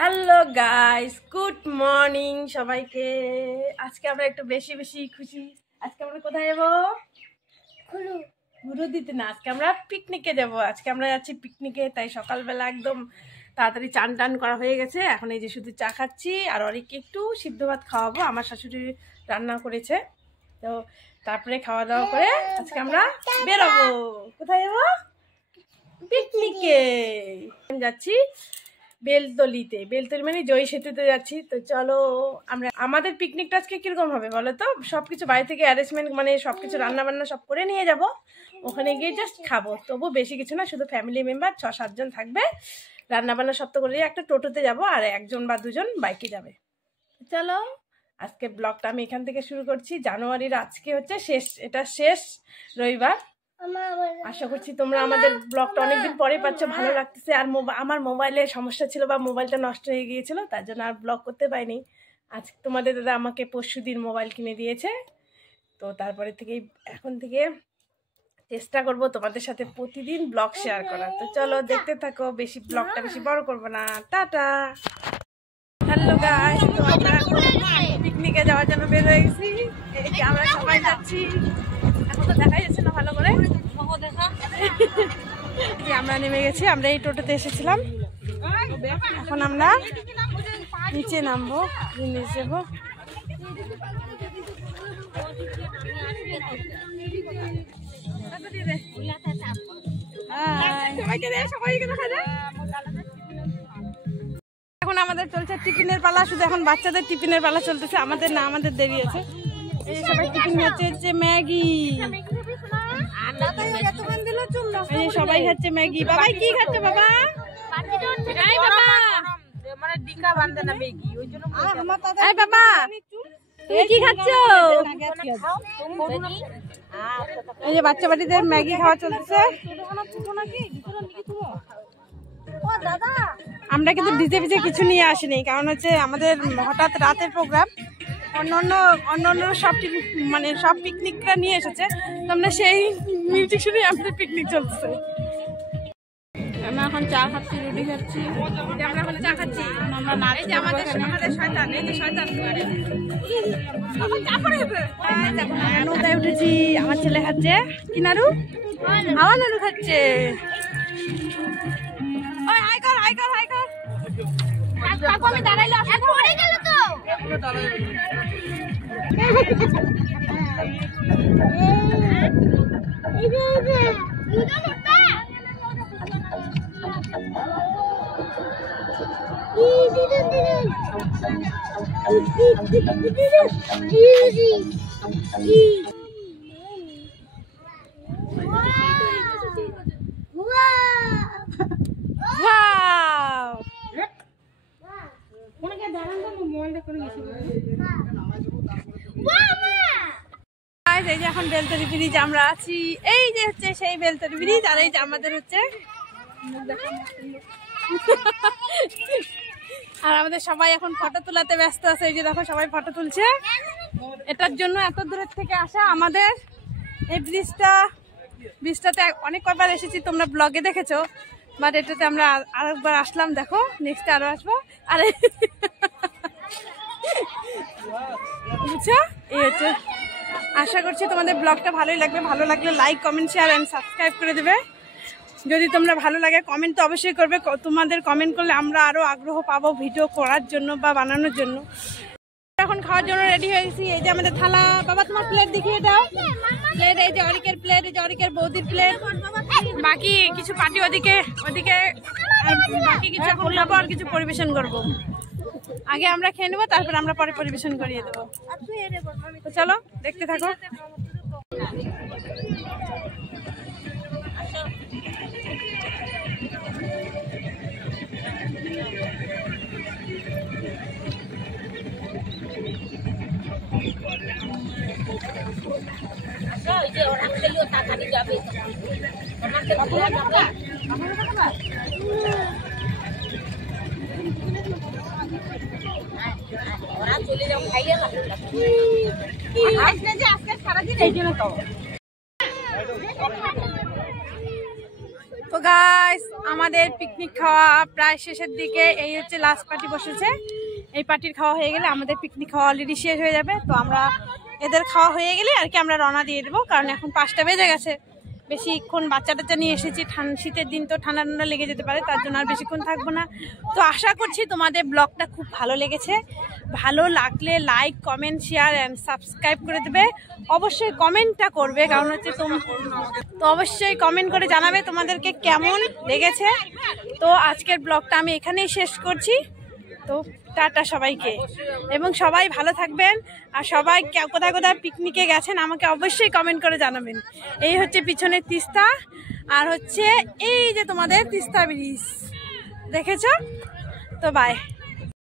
Hello guys, good morning সবাইকে। আজকে আমরা একটু বেশি বেশি খুশি। আজকে আমরা কোথায় যাবো? ঘুরু দিতে না, আজকে আমরা পিকনিকে যাব। আজকে আমরা যাচ্ছি পিকনিকে, তাই সকালবেলা একদম তাড়াতাড়ি চান টান করা হয়ে গেছে। এখন এই যে শুধু চা খাচ্ছি, আর অরিককে একটু সিদ্ধ ভাত খাওয়াবো। আমার শাশুড়ি রান্না করেছে, তো তারপরে খাওয়া দাওয়া করে আজকে আমরা বেরোবো। কোথায় যাবো? পিকনিকে যাচ্ছি, বেলতলিতে। বেলতলি মানে জয় সেতুতে যাচ্ছি। তো চলো, আমরা আমাদের পিকনিকটা আজকে কিরকম হবে বলো তো? সবকিছু বাড়ি থেকে অ্যারেঞ্জমেন্ট, মানে সবকিছু রান্না বান্না সব করে নিয়ে যাব। ওখানে গিয়ে জাস্ট খাবো, তবু বেশি কিছু না, শুধু ফ্যামিলি মেম্বার 6-7 জন থাকবে। রান্না বান্না সব তো করে একটা টোটোতে যাব, আর 1 বা 2 জন বাইকে যাবে। চলো, আজকে ব্লগটা আমি এখান থেকে শুরু করছি। জানুয়ারির আজকে হচ্ছে শেষ, এটা শেষ রবিবার। আশা করছি তোমরা আমাদের ব্লগটা অনেকদিন পরে পাচ্ছ, ভালো লাগতেছে। আর আমার মোবাইলে সমস্যা ছিল, বা মোবাইলটা নষ্ট হয়ে গিয়েছিল, তার জন্য আর ব্লগ করতে পারিনি। আজ তোমাদের দাদা আমাকে পরশুদিন মোবাইল কিনে দিয়েছে, তো তারপরে থেকেই এখন থেকে চেষ্টা করব তোমাদের সাথে প্রতিদিন ব্লগ শেয়ার করার। তো চলো দেখতে থাকো, বেশি ব্লগটা বেশি বড় করব না। টাটা। হ্যালো গাইস, তো আমরা পিকনিকে যাওয়ার জন্য বের হয়ে গেছি। এই যে আমরা সবাই যাচ্ছি। এখন তো দেখাই যাচ্ছে না ভালো করে। যে আমরা নেমে গেছি, আমরা এই টোটোতে এসেছিলাম। এখন আমরা নিচে নামবো, নিচে যাবো। এখন আমাদের চলছে টিফিনের পালা, শুধু এখন বাচ্চাদের টিফিনের পালা চলতেছে, আমাদের না, আমাদের দেরি আছে। এই সবাই টিফিন খাচ্ছে ম্যাগি, সবাই খাচ্ছে ম্যাগি। বাবাই কি খাচ্ছে? বাবা বাবা তুমি কি খাচ্ছ? এই যে বাচ্চা বাড়িদের ম্যাগি খাওয়া চলতেছে। আমরা কিন্তু ভিজে ভিজে কিছু নিয়ে আসিনি, কারণ হচ্ছে আমাদের হঠাৎ রাতের প্রোগ্রাম। অন্য সব মানে সব পিকনিকরা নিয়ে এসেছে, তো আমরা সেই মিউজিক শুনে আমাদের পিকনিক চলতেছে। আমরা এখন চা খাচ্ছি, রুটি খাচ্ছি। আমরা এখন চা খাচ্ছি, আমাদের শয়তান, এই যে শয়তান নৌকায় উঠেছি। আমার ছেলে খাচ্ছে কি নাড়ু, আমার নাড়ু খাচ্ছে। ওই হাই কর, হাই কর, হাই কর। আমি দাঁড়াইলে পড়ে গেল তো। এই যে এখন বেলতলি ব্রিজ আমরা আছি, এই যে হচ্ছে সেই বেলতলি ব্রিজ, আর এই যে আমাদের হচ্ছে আর আমাদের সবাই এখন ফটো তোলাতে ব্যস্ত আছে। এই যে দেখো সবাই ফটো তুলছে। এটার জন্য এত দূরের থেকে আসা আমাদের। এই ব্রিজটাতে অনেক কবার এসেছি, তোমরা ব্লগে দেখেছো, বাট এটাতে আমরা আরেকবার আসলাম। দেখো নেক্সট আরো আসবো। আরে বুঝছো, এই হচ্ছে। আশা করছি তোমাদের ব্লগটা ভালোই লাগবে। ভালো লাগলে like, comment, share and subscribe করে দেবে। যদি তোমরা ভালো লাগে কমেন্ট তো অবশ্যই করবে। তোমাদের কমেন্ট করলে আমরা আরো আগ্রহ পাবো ভিডিও করার জন্য বা বানানোর জন্য। এখন খাওয়ার জন্য রেডি হয়ে গেছি। এই যে আমাদের থালা। বাবা তোমার প্লেট দেখিয়ে দাও। প্লেট এই যে অরিকের প্লেট, এই যে অরিকের বৌদির প্লেট। বাকি কিছু পার্টি ওদিকে, আর বাকি কিছু এখন খাবো, আর কিছু পরিবেশন করবো। আগে আমরা খেয়ে নেবো, তারপর আমরা পরে পরিবেশন করিয়ে দেবো। তো চলো দেখতে থাকো। তো গাইস আমাদের পিকনিক খাওয়া প্রায় শেষের দিকে। এই হচ্ছে লাস্ট পার্টি বসেছে। এই পার্টির খাওয়া হয়ে গেলে আমাদের পিকনিক খাওয়া অলরেডি শেষ হয়ে যাবে। তো আমরা এদের খাওয়া হয়ে গেলে আর কি আমরা রওনা দিয়ে দেবো, কারণ এখন 5টা বেজে গেছে। বেশিক্ষণ বাচ্চা টাচ্চা নিয়ে এসেছি, শীতের দিন তো ঠান্ডা ঠান্ডা লেগে যেতে পারে, তার জন্য আর বেশিক্ষণ থাকবো না। তো আশা করছি তোমাদের ব্লগটা খুব ভালো লেগেছে। ভালো লাগলে like, comment, share and subscribe করে দেবে। অবশ্যই কমেন্টটা করবে, কারণ হচ্ছে তো অবশ্যই কমেন্ট করে জানাবে তোমাদেরকে কেমন লেগেছে। তো আজকের ব্লগটা আমি এখানেই শেষ করছি। তো টাটা সবাইকে, এবং সবাই ভালো থাকবেন। আর সবাই কোথায় কোথায় পিকনিকে গেছেন আমাকে অবশ্যই কমেন্ট করে জানাবেন। এই হচ্ছে পিছনের তিস্তা, আর হচ্ছে এই যে তোমাদের তিস্তা ব্রিজ দেখেছো। তো বাই।